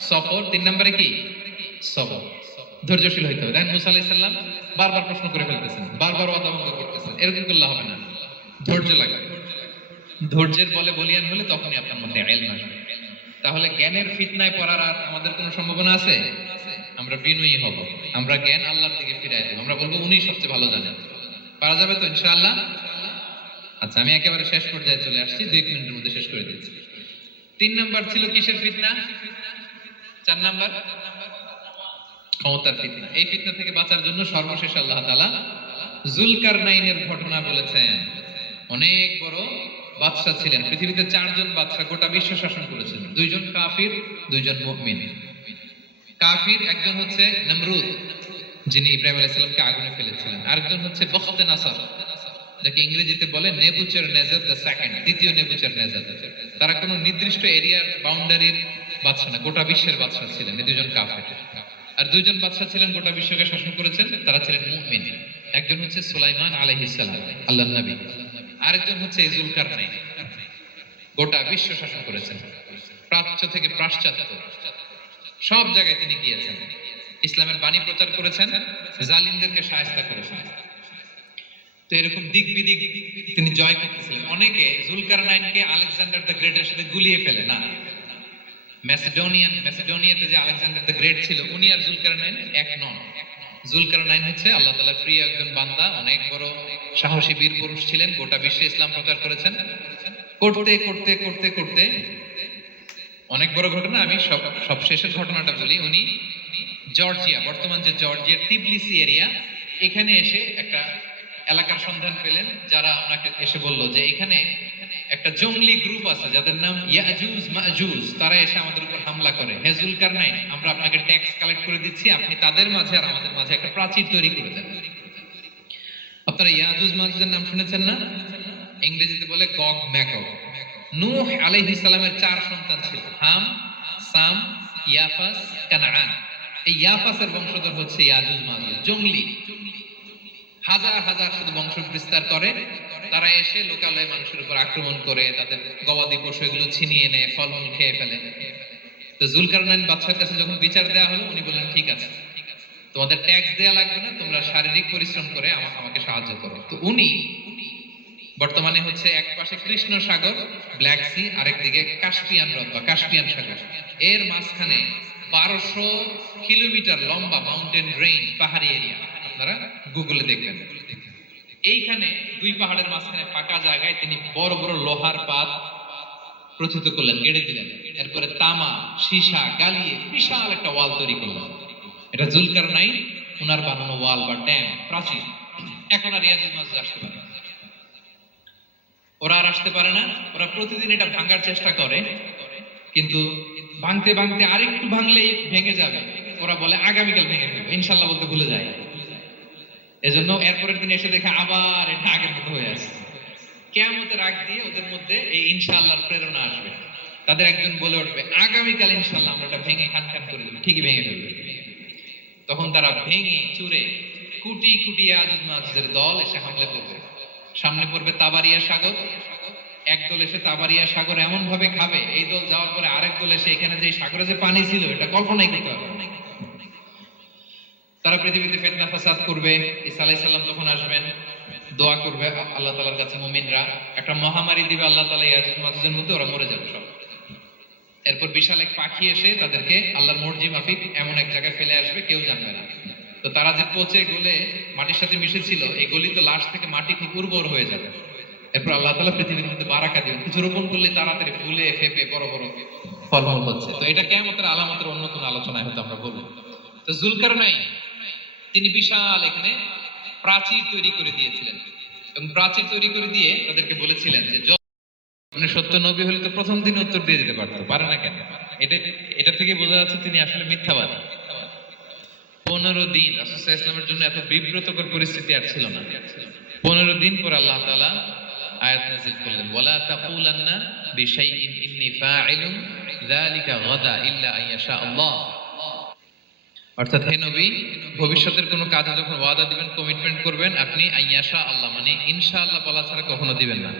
সফর, 3 নম্বরে কি সবর, ধৈর্যশীল হইতে হবে। দেখেন মুসা আলাইহিস সালাম বারবার প্রশ্ন করে ফেলতেছেন, বারবার ওয়াদা ভঙ্গ করতেছেন, এরকম করলে হবে না, ধৈর্য লাগবে। ধৈর্যের বলে বলিয়ান হলে তখনই আপনার মধ্যে ইলম আসবে। তাহলে জ্ঞানের ফিতনায় পড়ার আর আমাদের কোনো সম্ভাবনা আছে? আমরা বিনয়ী হব, আমরা জ্ঞান আল্লাহর দিকে ফিরাই দেব, আমরা বলবো উনি সবচেয়ে ভালো জানেন। পারা যাবে তো ইনশাআল্লাহ? আচ্ছা, আমি একেবারে শেষ পর্যায়ে চলে আসছি, 2 মিনিটের মধ্যে শেষ করে দিচ্ছি। 3 নাম্বার ছিল কিসের ফিতনা? 4 নাম্বার ক্ষমতার ফিতনা। এই ফিতনা থেকে বাঁচার জন্য সর্বশেষ আল্লাহ তাআলা যুলকারনাইনের ঘটনা বলেছেন। অনেক বড় বাদশা ছিলেন, পৃথিবীতে 4 জন বাদশা গোটা বিশ্ব শাসন করেছেন, 2 জন কাফির, 2 জন মুমিন। কাফির একজন হচ্ছে নমরুদ, যিনি ইব্রাহিম আলাইহিস সালামকে আগুনে ফেলেছিলেন। আরেকজন হচ্ছে বখতে নাসার, যাকে ইংরেজিতে বলে নেবুচারনেজার দ্য সেকেন্ড, দ্বিতীয় নেবুচারনেজার। তারা কোনো নির্দিষ্ট এরিয়ার বাউন্ডারির বাদশা না, গোটা বিশ্বের বাদশা ছিলেন এই 2 জন কাফির। আর 2 জন বাদশা ছিলেন গোটা বিশ্বকে শাসন করেছেন, তারা ছিলেন মুমিন। একজন হচ্ছে সুলাইমান আলাইহিস সালাম, আল্লাহর নবী। আরেকজন হচ্ছে যুলকারনাইন, গোটা বিশ্ব শাসন করেছেন, প্রাচ্য থেকে পাশ্চাত্য সব জায়গায় তিনি গিয়েছেন, ইসলামের বাণী প্রচার করেছেন, জালিমদেরকে শায়েস্তা করেছেন। তো এরকম দিক বিদিক তিনি জয় করতেছিলেন। অনেকে যুলকারনাইনকে আলেকজান্ডার দ্য গ্রেটের সাথে গুলিয়ে ফেলে না। ম্যাসিডোনিয়াতে যে আলেকজান্ডার দ্য গ্রেট ছিল, উনি আর যুলকারনাইন এক নন। যুলকারনাইন হচ্ছে আল্লাহ তাআলার প্রিয় একজন বান্দা, অনেক বড় সাহসী বীর পুরুষ ছিলেন, গোটা বিশ্বে ইসলাম প্রচার করেছেন। করতে করতে করতে করতে অনেক বড় ঘটনা, আমি সব শেষের ঘটনাটা বলি। উনি জর্জিয়া, বর্তমান যে জর্জিয়ার তিবলিসি এরিয়া, এখানে এসে একটা এলাকার সন্ধান পেলেন, যারা ওনাকে এসে বলল যে এখানে একটা জঙ্গলি গ্রুপ আছে যাদের নাম ইয়াজুজ মাজুজ, তারা এসে আমাদের উপর হামলা করে। হে যুলকারনাইন, আমরা আপনাকে ট্যাক্স কালেক্ট করে দিচ্ছি, আপনি তাদের মাঝে আর আমাদের মাঝে একটা প্রাচীর তৈরি করে দেন। আপনারা ইয়াজুজ মাজুজের নাম শুনেছেন না? ইংরেজিতে বলে গগ ম্যাগগ। নূহ আলাইহিস সালামের 4 সন্তান ছিল, হাম, সাম, ইয়াফাস, কানাআন। এই ইয়াফাসের বংশধর হচ্ছে ইয়াজুজ মাজুজ, জঙ্গলি, হাজার হাজার শুধু বংশ বিস্তার করে। তারা এসে লোকালয়ে মানুষের উপর আক্রমণ করে, তাদের গবাদি পশু এগুলো ছিনিয়ে নেয়, ফলমূল খেয়ে ফেলে। তো যুলকারনাইন বাদশার কাছে যখন বিচার দেওয়া হলো, উনি বললেন ঠিক আছে, তোমাদের ট্যাক্স দেয়া লাগবে না, তোমরা শারীরিক পরিশ্রম করে আমাকে সাহায্য করো। তো উনি বর্তমানে হচ্ছে এক পাশে কৃষ্ণ সাগর, ব্ল্যাক সি, আরেকদিকে কাস্পিয়ান হ্রদ বা কাস্পিয়ান সাগর, এর মাঝখানে 1200 কিলোমিটার লম্বা মাউন্টেন রেঞ্জ, পাহাড়ি এরিয়া, আপনারা গুগলে দেখবেন। এইখানে 2 পাহাড়ের মাঝখানে ফাঁকা জায়গায় তিনি বড় বড় লোহার পাত প্রথিত করলেন, গেড়ে দিলেন। এরপরে তামা, সীসা গালিয়ে বিশাল একটা ওয়াল তৈরি করলেন। এটা যুলকারনাইন ওনার বানানো ওয়াল বা ড্যাম, প্রাচীর। এখন আর ইয়াজুজ মাজুজ আসতে পারে না, ওরা আর আসতে পারে না। ওরা প্রতিদিন এটা ভাঙার চেষ্টা করে, কিন্তু ভাঙতে ভাঙতে আরেকটু ভাঙলেই ভেঙে যাবে। ওরা বলে আগামীকাল ভেঙে ফেলবে, ইনশাল্লাহ বলতে ভুলে যায়। এজন্য এরপরের দিন এসে দেখে আবার এটা আগের মতো হয়ে আসছে। কিয়ামতের আগ দিয়ে ওদের মধ্যে এই ইনশাআল্লাহর প্রেরণা আসবে। তাদের একজন বলে উঠবে, আগামীকাল ইনশাআল্লাহ আমরা এটা ভেঙে খান খান করে দেব, ঠিকই ভেঙে ফেলবে। তখন তারা ভেঙে চুরে কুটি কুটি ইয়াজুজ মাজুজের দল এসে হামলে করবে। সামনে পড়বে তাবারিয়া সাগর, একদল এসে তাবারিয়া সাগর এমন ভাবে খাবে, এই দল যাওয়ার পরে আরেক দল এসে এখানে যে সাগরে যে পানি ছিল এটা কল্পনাই করতে হবে। তারা পৃথিবীতে ফিতনা ফাসাদ করবে। ঈসা আলাইহিস সালাম তখন আসবেন, দোয়া করবে আল্লাহ তাআলার কাছে মুমিনরা, একটা মহামারী দিবে আল্লাহ তাআলা ইয়াজুজ মাজুজের মধ্যে, ওরা মরে যাবে সব। এরপর বিশাল এক পাখি এসে তাদেরকে আল্লাহর মর্জি মাফিক এমন এক জায়গায় ফেলে আসবে, কেউ জানবে না। তো তারা যে পচে গলে মাটির সাথে মিশেছিল, এই গলিত লাশ থেকে মাটি খুব উর্বর হয়ে যাবে। এরপর আল্লাহ তাআলা পৃথিবীর মধ্যে বারাকা দিবেন, কিছু রোপণ করলে তাড়াতাড়ি ফুলে ফেপে বড় বড় ফলমূল হচ্ছে। তো এটা কিয়ামতের আলামতের অন্য কোনো আলোচনায় হয়তো আমরা বলবো। তো যুলকারনাইন তিনি বিশাল এখানে প্রাচীর তৈরি করে দিয়েছিলেন, এবং প্রাচীর তৈরি করে দিয়ে তাদেরকে বলেছিলেন যে মানে সত্য নবী হলে তো প্রথম দিন উত্তর দিয়ে দিতে পারতো, পারে না কেন? এটা থেকে বোঝা যাচ্ছে তিনি আসলে মিথ্যাবাদী। 15 দিন রাসূল সাল্লাল্লাহু আলাইহি ওয়াসাল্লামের জন্য এত বিব্রতকর পরিস্থিতি আর ছিল না। 15 দিন পর আল্লাহ তাআলা আয়াত নাযিল করলেন, ওয়ালা তাকুলান্না বিশাইইন ইন্নী ফাইলুন যালিকা গাদা ইল্লা আইয়াশা আল্লাহ। অর্থাৎ হে নবী, ভবিষ্যতের কোনো কাজে যখন ওয়াদা দিবেন, কমিটমেন্ট করবেন, আপনি আইয়াশা আল্লাহ মানে ইনশাআল্লাহ বলা ছাড়া কখনো দিবেন না।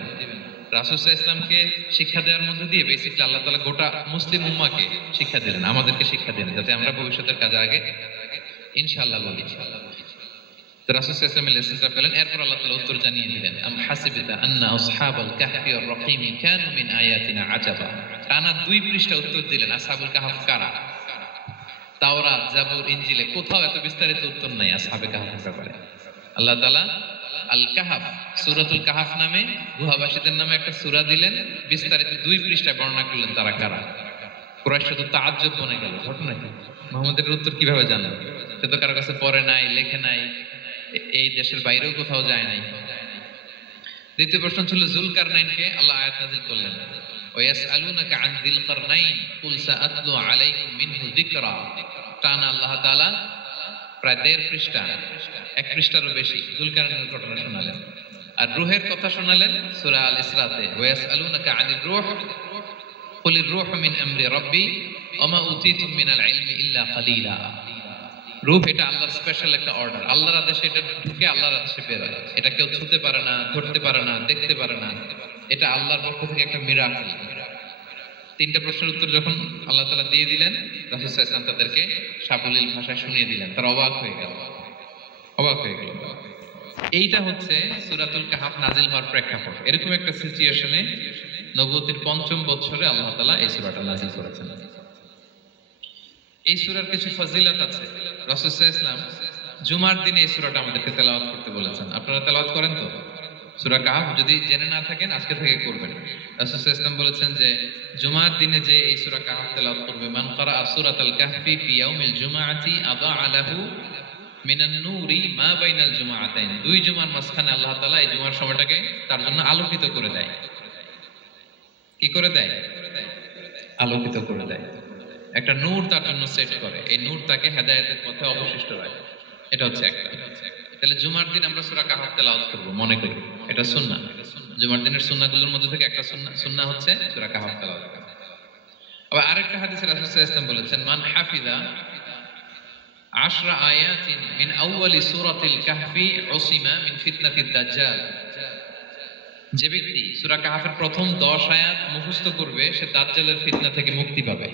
রাসূল সাল্লাল্লাহু আলাইহি ওয়াসাল্লামকে শিক্ষা দেওয়ার মধ্যে দিয়ে বেসিক্যালি আল্লাহ তাআলা গোটা মুসলিম উম্মাহকে শিক্ষা দিলেন, আমাদেরকে শিক্ষা দিলেন, যাতে আমরা ভবিষ্যতের কাজে আগে ইনশাআল্লাহ বলি। তো রাসূল সাল্লাল্লাহু আলাইহি ওয়াসাল্লাম লেসনটা পেলেন, এরপর আল্লাহ তাআলা উত্তর জানিয়ে দিলেন, আম হাসিবতা আন্না আসহাবাল কাহফি ওয়ার রহিম কানু মিন আয়াতিনা আজাবা। টানা 2 পৃষ্ঠা উত্তর দিলেন আসহাবুল কাহফ কারা। তাওরাত, জাবুর, ইনজিলে কোথাও এত বিস্তারিত উত্তর নাই আসহাবে কাহফের ব্যাপারে। আল্লাহ তাআলা আল কাহাফ, সূরাতুল কাহাফ নামে গুহাবাসীদের নামে একটা সূরা দিলেন, বিস্তারিত 2 পৃষ্ঠায় বর্ণনা করলেন তারা কারা। কুরাইশ তো তাআজ্জুব বনে গেল, ঘটনা কি, মুহাম্মদের উত্তর কিভাবে জানলো? সে তো কারো কাছে পড়ে নাই, লেখে নাই, এই দেশের বাইরেও কোথাও যায় নাই। দ্বিতীয় প্রশ্ন ছিল যুলকারনাইনকে আল্লাহ আয়াত নাযিল করলেন, ওয়াসআলুনাকা আন যিল কারনাইন কুল সাআতলু আলাইকুম মিনহু যিকরা। টানা আল্লাহ তাআলা প্রায় 1.5 পৃষ্ঠা, 1 পৃষ্ঠারও বেশি যুলকারনাইনের ঘটনা শোনালেন। আর রূহের কথা শোনালেন সূরা আল ইসরাতে, ওয়াসআলুনাকা আনির রূহ কুলির রূহু মিন আমরি রাব্বি ওমা উতিতুম মিনাল ইলমি ইল্লা কালিলা। রূহ এটা আল্লাহর স্পেশাল একটা অর্ডার, আল্লাহর আদেশে এটা ঢুকে আল্লাহর আদেশে বের হয়। এটা কেউ ছুঁতে পারে না, ধরতে পারে না, দেখতে পারে না, এটা আল্লাহর পক্ষ থেকে একটা মিরাকেল। 3টা প্রশ্নের উত্তর যখন আল্লাহ তাআলা দিয়ে দিলেন, রাসূল সাল্লাল্লাহু আলাইহি ওয়াসাল্লাম তাদেরকে সাবলীল ভাষায় শুনিয়ে দিলেন, তারা অবাক হয়ে গেল। এইটা হচ্ছে সূরাতুল কাহাফ নাজিল হওয়ার প্রেক্ষাপট। এরকম একটা সিচুয়েশনে নবুয়তির 5ম বছরে আল্লাহ তাআলা এই সূরাটা নাজিল করেছেন। এই সূরার কিছু ফজিলত আছে। রাসূল সাল্লাল্লাহু আলাইহি ওয়াসাল্লাম জুমার দিনে এই সূরাটা আমাদেরকে তেলাওয়াত করতে বলেছেন। আপনারা তেলাওয়াত করেন তো? সূরা কাহাফ যদি জেনে না থাকেন আজকে থেকে করবেন। রাসূল সাল্লাল্লাহু আলাইহি ওয়াসাল্লাম বলেছেন যে জুমার দিনে যে এই সূরা কাহাফ তেলাওয়াত করবে, মান ক্বারাআ সূরাতাল কাহফি ফি ইয়াউমিল জুমআতি আদাআ লাহু মিনান নূরি মা বাইনাল জুমআতাইন। 2 জুমার মাঝখানে আল্লাহ তাআলা এই জুমার সময়টাকে তার জন্য আলোকিত করে দেয়। কি করে দেয়? আলোকিত করে দেয়। একটা নূর তার জন্য সেট করে, এই নূর তাকে হেদায়েতের পথে অবশিষ্ট রাখে। এটা হচ্ছে একটা। তাহলে জুমার দিন আমরা সূরা কাহাফ তেলাওয়াত করব, মনে করি এটা সুন্নাহ। জুমার দিনের সুন্নাহগুলোর মধ্যে থেকে একটা সুন্নাহ হচ্ছে সূরা কাহাফ তেলাওয়াত করা। আবার আরেকটা হাদিসে রাসূল সাল্লাল্লাহু আলাইহি ওয়াসাল্লাম বলেছেন, মান হাফিযা 10 আয়াতিন মিন আউয়ালি সূরাতিল কাহফি উসিমা মিন ফিতনাতিদ দাজ্জাল। যে ব্যক্তি সূরা কাহাফের প্রথম 10 আয়াত মুখস্থ করবে সে দাজ্জালের ফিতনা থেকে মুক্তি পাবে।